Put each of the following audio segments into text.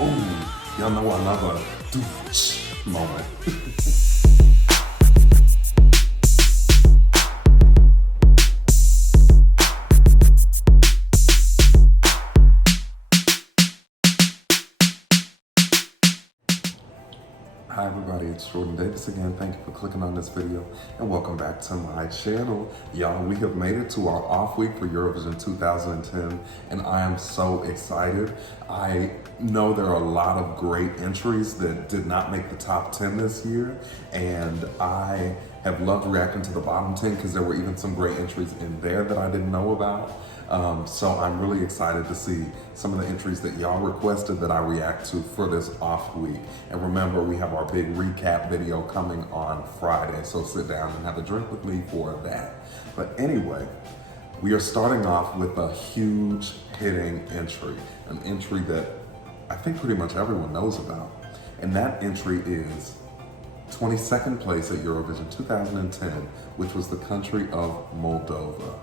Oh, y'all know I love a dooch moment. Hi everybody, it's Jordan Davis again. Thank you for clicking on this video and welcome back to my channel. Y'all, we have made it to our off week for Eurovision 2010 and I am so excited. I know there are a lot of great entries that did not make the top 10 this year, and I have loved reacting to the bottom 10 because there were even some great entries in there that I didn't know about. So I'm really excited to see some of the entries that y'all requested that I react to for this off week. And remember, we have our big recap video coming on Friday, so sit down and have a drink with me for that. But anyway, we are starting off with a huge hitting entry, an entry that I think pretty much everyone knows about. And that entry is 22nd place at Eurovision 2010, which was the country of Moldova.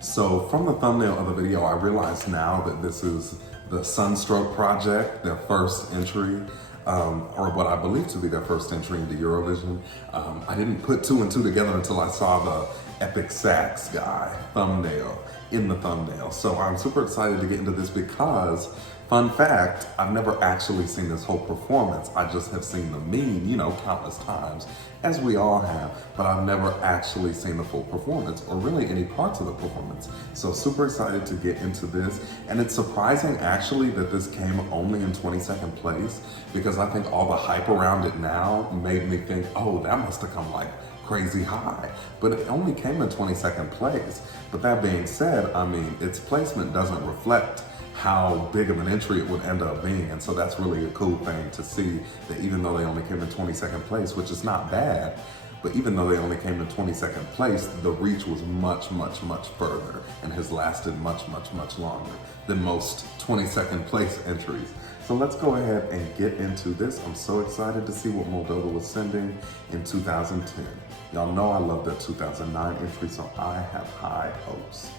So from the thumbnail of the video, I realize now that this is the Sunstroke Project, their first entry, or what I believe to be their first entry into Eurovision. I didn't put two and two together until I saw the Epic Sax guy thumbnail in the thumbnail. So I'm super excited to get into this because, fun fact, I've never actually seen this whole performance. I just have seen the meme, countless times, as we all have, but I've never actually seen the full performance or really any parts of the performance. So super excited to get into this. And it's surprising actually that this came only in 22nd place, because I think all the hype around it now made me think, oh, that must have come like crazy high, but it only came in 22nd place. But that being said, I mean, its placement doesn't reflect how big of an entry it would end up being. And so that's really a cool thing to see, that even though they only came in 22nd place, which is not bad, but even though they only came in 22nd place, the reach was much, much, much further and has lasted much, much, much longer than most 22nd place entries. So let's go ahead and get into this. I'm so excited to see what Moldova was sending in 2010. Y'all know I love their 2009 entry, so I have high hopes.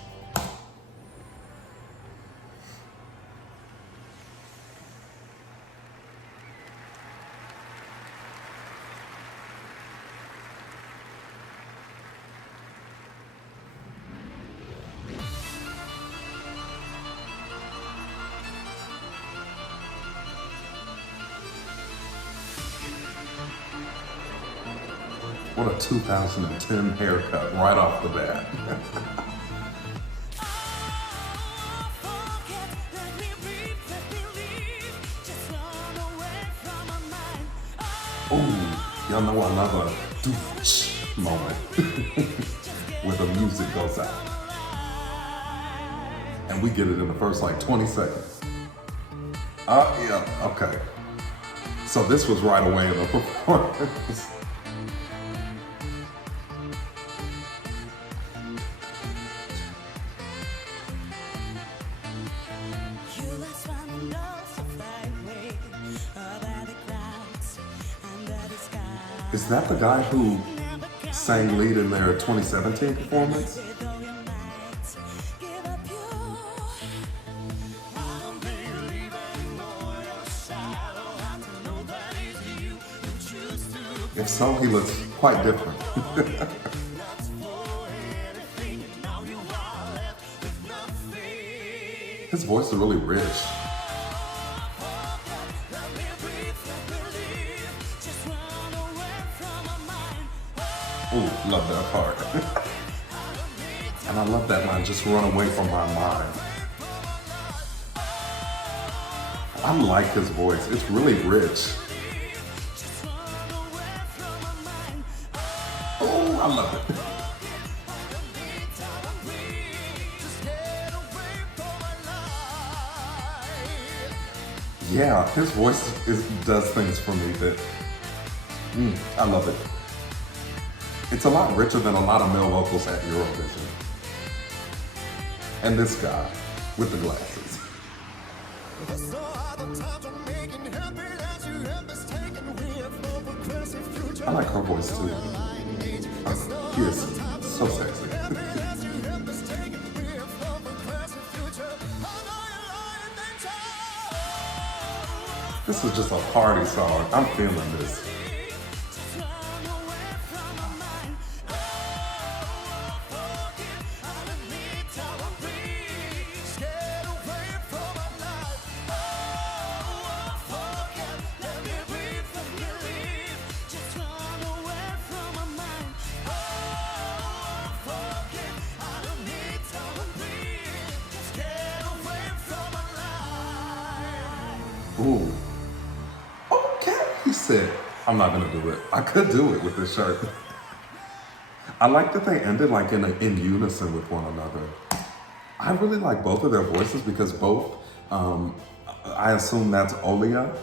What a 2010 haircut right off the bat. Oh, y'all know I love a dooch moment where the music goes out. And we get it in the first like 20 seconds. Yeah, okay. So this was right away in the performance. Is that the guy who sang lead in their 2017 performance? If so, he looks quite different. His voice is really rich. Ooh, love that part. And I love that line, just run away from my mind. I like his voice, it's really rich. Oh, I love it. Yeah, his voice does things for me that, I love it. It's a lot richer than a lot of male vocals at Eurovision. And this guy with the glasses. I like her voice too. She is so sexy. This is just a party song. I'm feeling this. Ooh. Okay, he said, I'm not gonna do it. I could do it with this shirt. I like that they ended like in unison with one another. I really like both of their voices because both, I assume that's Olia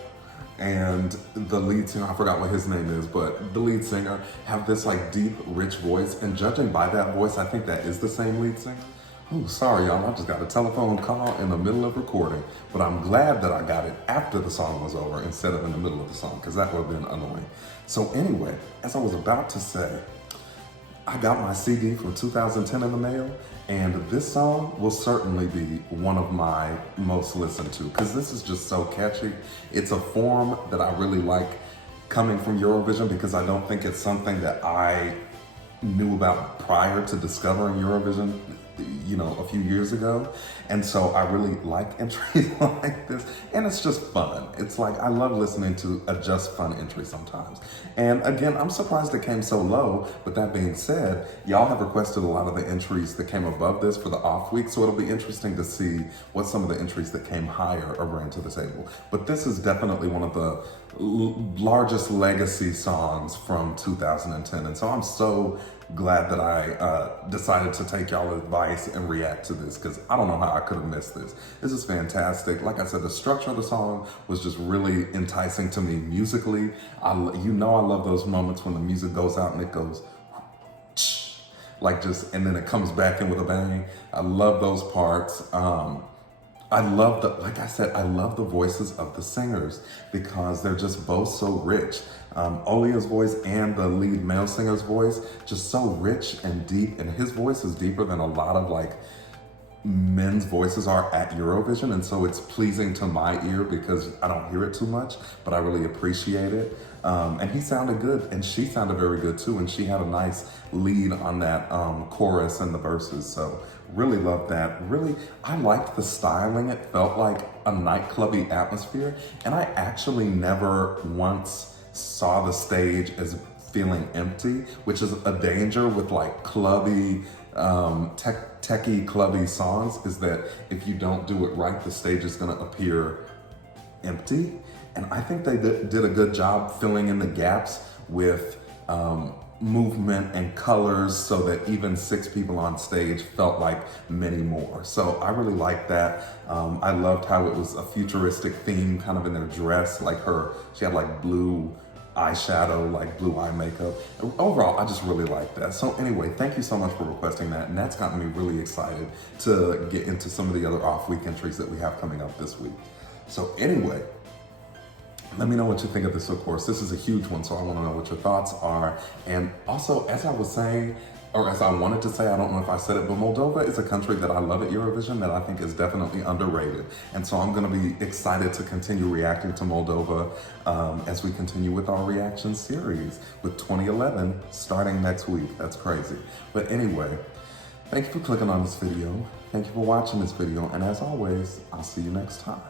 and the lead singer, I forgot what his name is, but the lead singer have this like deep, rich voice. And judging by that voice, I think that is the same lead singer. Oh, sorry, y'all. I just got a telephone call in the middle of recording, but I'm glad that I got it after the song was over instead of in the middle of the song, because that would have been annoying. So anyway, as I was about to say, I got my CD from 2010 in the mail, and this song will certainly be one of my most listened to, because this is just so catchy. It's a form that I really like coming from Eurovision, because I don't think it's something that I knew about prior to discovering Eurovision, you know, a few years ago. And so I really like entries like this, and it's just fun. It's like, I love listening to a just fun entry sometimes. And again, I'm surprised it came so low, but that being said, y'all have requested a lot of the entries that came above this for the off week, so it'll be interesting to see what some of the entries that came higher are bringing to the table. But this is definitely one of the largest legacy songs from 2010, and so I'm so glad that I decided to take y'all advice and react to this, because I don't know how I could have missed this. This is fantastic. Like I said, the structure of the song was just really enticing to me musically. You know, I love those moments when the music goes out and it goes like just, and then it comes back in with a bang. I love those parts. I love like I said, I love the voices of the singers because they're just both so rich. Olia's voice and the lead male singer's voice, just so rich and deep, and his voice is deeper than a lot of like men's voices are at Eurovision, and so it's pleasing to my ear because I don't hear it too much, but I really appreciate it. And he sounded good, and she sounded very good too, and she had a nice lead on that chorus and the verses, so really loved that. Really, I liked the styling. It felt like a nightclubby atmosphere, and I actually never once saw the stage as feeling empty, which is a danger with like clubby, techie clubby songs, is that if you don't do it right, the stage is gonna appear empty. And I think they did a good job filling in the gaps with movement and colors so that even 6 people on stage felt like many more. So I really liked that. I loved how it was a futuristic theme kind of in their dress, like she had like blue eyeshadow, like blue eye makeup. Overall, I just really like that. So anyway, thank you so much for requesting that, and that's gotten me really excited to get into some of the other off-week entries that we have coming up this week. So anyway, let me know what you think of this, of course. This is a huge one, so I want to know what your thoughts are. And also, as I was saying, or as I wanted to say, I don't know if I said it, but Moldova is a country that I love at Eurovision that I think is definitely underrated. And so I'm going to be excited to continue reacting to Moldova as we continue with our reaction series with 2011 starting next week. That's crazy. But anyway, thank you for clicking on this video. Thank you for watching this video. And as always, I'll see you next time.